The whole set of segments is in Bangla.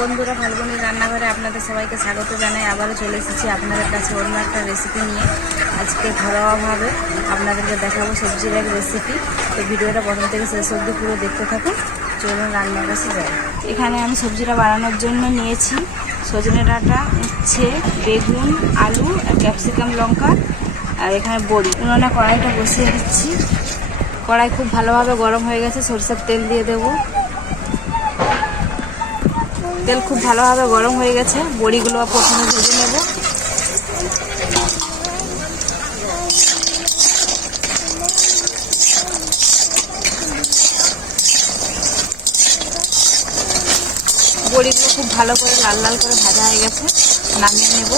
বন্ধুরা, ফাল্গুনির রান্নাঘরে আপনাদের সবাইকে স্বাগত জানাই। আবারও চলে এসেছি আপনাদের কাছে অন্য একটা রেসিপি নিয়ে। আজকে ঘরোয়াভাবে আপনাদেরকে দেখাবো সবজির এক রেসিপি। তো ভিডিওটা প্রথম থেকে শেষ অবধি পুরো দেখতে থাকুন। চলুন রান্নার কাছে যাই। এখানে আমি সবজিটা বানানোর জন্য নিয়েছি সজনে ডাঁটা, উচ্ছে, বেগুন, আলু, ক্যাপসিকাম, লঙ্কা আর এখানে বড়ি। উনুনে কড়াইটা বসিয়ে দিচ্ছি। কড়াই খুব ভালোভাবে গরম হয়ে গেছে। সরষের তেল দিয়ে দেবো। তেল খুব ভালোভাবে গরম হয়ে গেছে। বড়িগুলো প্রথমে ভেজে নেব। বড়িগুলো খুব ভালো করে লাল লাল করে ভাজা হয়ে গেছে, নামিয়ে নেব।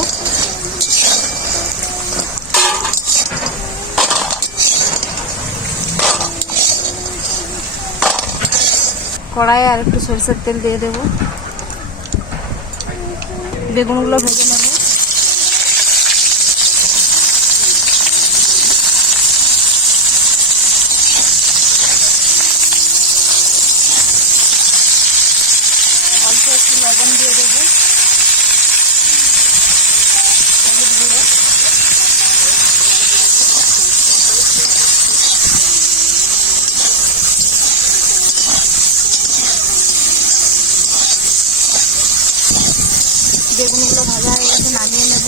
কড়াইয়ে আর একটু সরষের তেল দিয়ে দেব। বেগুনগুলো ভেজে নেব। অল্প একটু লবণ দিয়ে দেবো। হলুদ গুঁড়ো, বেগুনগুলো ভাজা হয়ে গেছে, নামিয়ে নেব।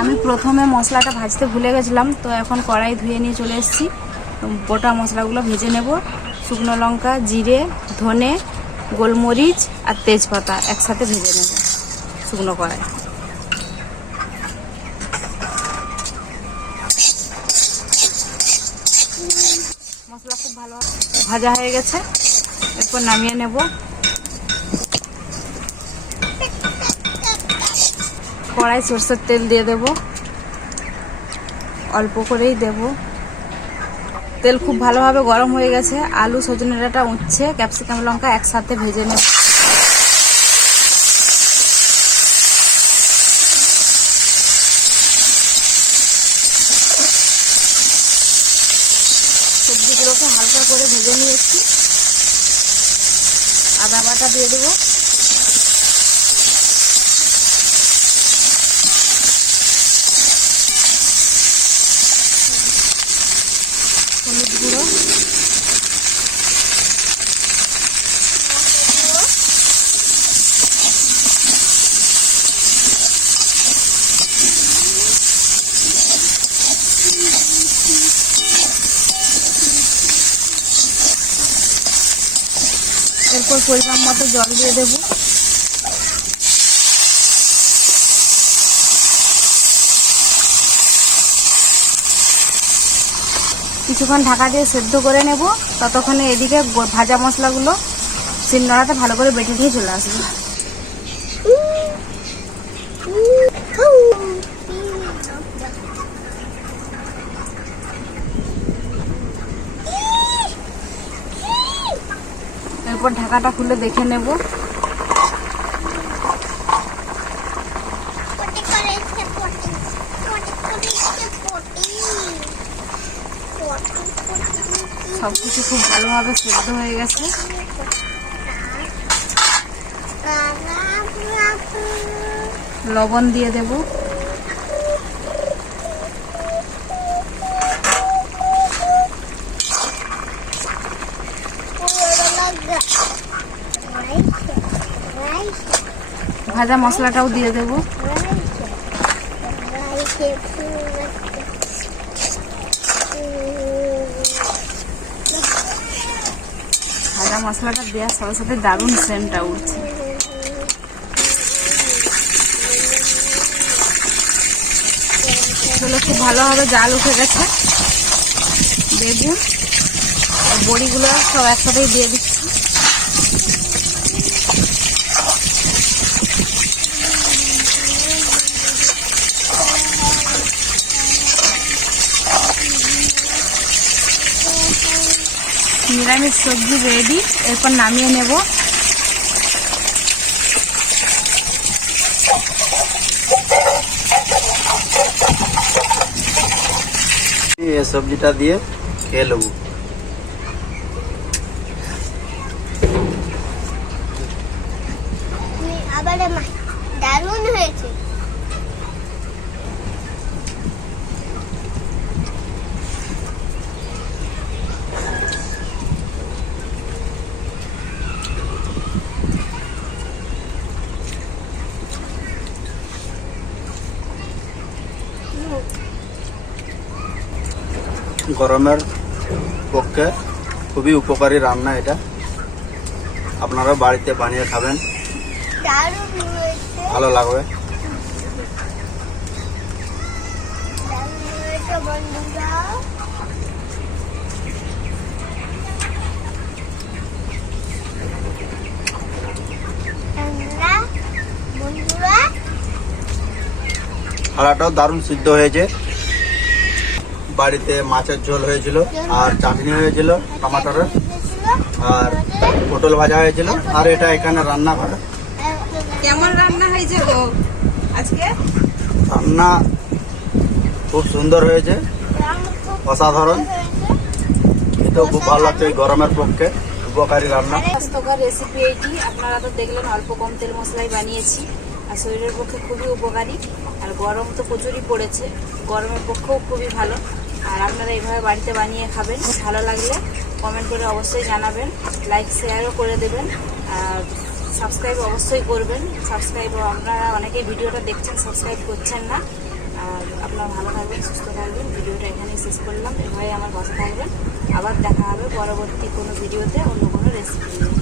আমি প্রথমে মশলাটা ভাজতে ভুলে গেছিলাম, তো এখন কড়াই ধুয়ে নিয়ে চলে এসেছি। গোটা মশলাগুলো ভেজে নেব। শুকনো লঙ্কা, জিরে, ধনে, গোলমরিচ আর তেজপাতা একসাথে ভেজে নেব শুকনো কড়াই। মশলা খুব ভালো ভাজা হয়ে গেছে, এরপর নামিয়ে নেব। কড়াই সরষের তেল দিয়ে দেব, অল্প করেই দেব। তেল খুব ভালোভাবে গরম হয়ে গেছে। আলু, সজনে ডাঁটা, উচ্ছে, ক্যাপসিকাম, লঙ্কা একসাথে ভেজে নেব। সবজিগুলোকে হালকা করে ভেজে নিয়েছি। আদা বাটা দিয়ে দেবো। হলুদ গুঁড়ো, এরপর পরিমাণ মতো জল দিয়ে দেবো। কিছুক্ষণ ঢাকা দিয়ে সেদ্ধ করে নেব। ততক্ষণে এদিকে ভাজা মশলাগুলো শিলনোড়াতে ভালো করে বেটে দিয়ে চলে আসবে। এরপর ঢাকাটা খুলে দেখে নেব। সবকিছু খুব ভালোভাবে সেদ্ধ হয়ে গেছে। লবণ দিয়ে দেব। ভাজা মশলাটাও দিয়ে দেব। ভাজা মশলাটা দেওয়ার সাথে সাথে দারুণ সেন্টটা উঠছে। আসলে খুব ভালোভাবে জাল উঠে গেছে। বেগুন আর বড়িগুলো সব একসাথেই দিয়ে দিচ্ছি। নিরামিষ সবজি রেডি। এরপর নামিয়ে নেব। এই সবজিটা দিয়ে খেয়ে নেবো। আবার দারুণ হয়েছে। গরমের পক্ষে খুবই উপকারী রান্না এটা, আপনারা বাড়িতে বানিয়ে খাবেন, দারুণ হয়েছে, ভালো লাগবে। দারুণ হয়েছে বন্ধুরা। বন্ধুরা থালাটাও দারুণ সিদ্ধ হয়েছে। বাড়িতে মাছের ঝোল হয়েছিল, আর চাটনি হয়েছিল টমাটোরের, আর পটল ভাজা হয়েছিল, আর এটা এখানে রান্না করে। কেমন রান্না হয়েছে গো আজকে? রান্না খুব সুন্দর হয়েছে, অসাধারণ। এটাও খুব ভালো লাগছে এই গরমের পক্ষে উপকারী রান্না। স্বাস্থ্যকর রেসিপি এইটি। আপনারা তো দেখলেন অল্প কম তেল মশলাই বানিয়েছি, আর শরীরের পক্ষে খুবই উপকারী। আর গরম তো প্রচুরই পড়েছে, গরমের পক্ষেও খুবই ভালো। আর আপনারা এইভাবে বাড়িতে বানিয়ে খাবেন। ভালো লাগলে কমেন্ট করে অবশ্যই জানাবেন, লাইক শেয়ারও করে দেবেন, আর সাবস্ক্রাইব অবশ্যই করবেন। সাবস্ক্রাইব, আপনারা অনেকেই ভিডিওটা দেখছেন, সাবস্ক্রাইব করছেন না। আর আপনারা ভালো থাকবেন, সুস্থ থাকবেন। ভিডিওটা এখানেই শেষ করলাম। এভাবে আমার পাশে থাকবেন। আবার দেখা হবে পরবর্তী কোনো ভিডিওতে অন্য কোনো রেসিপি নিয়ে।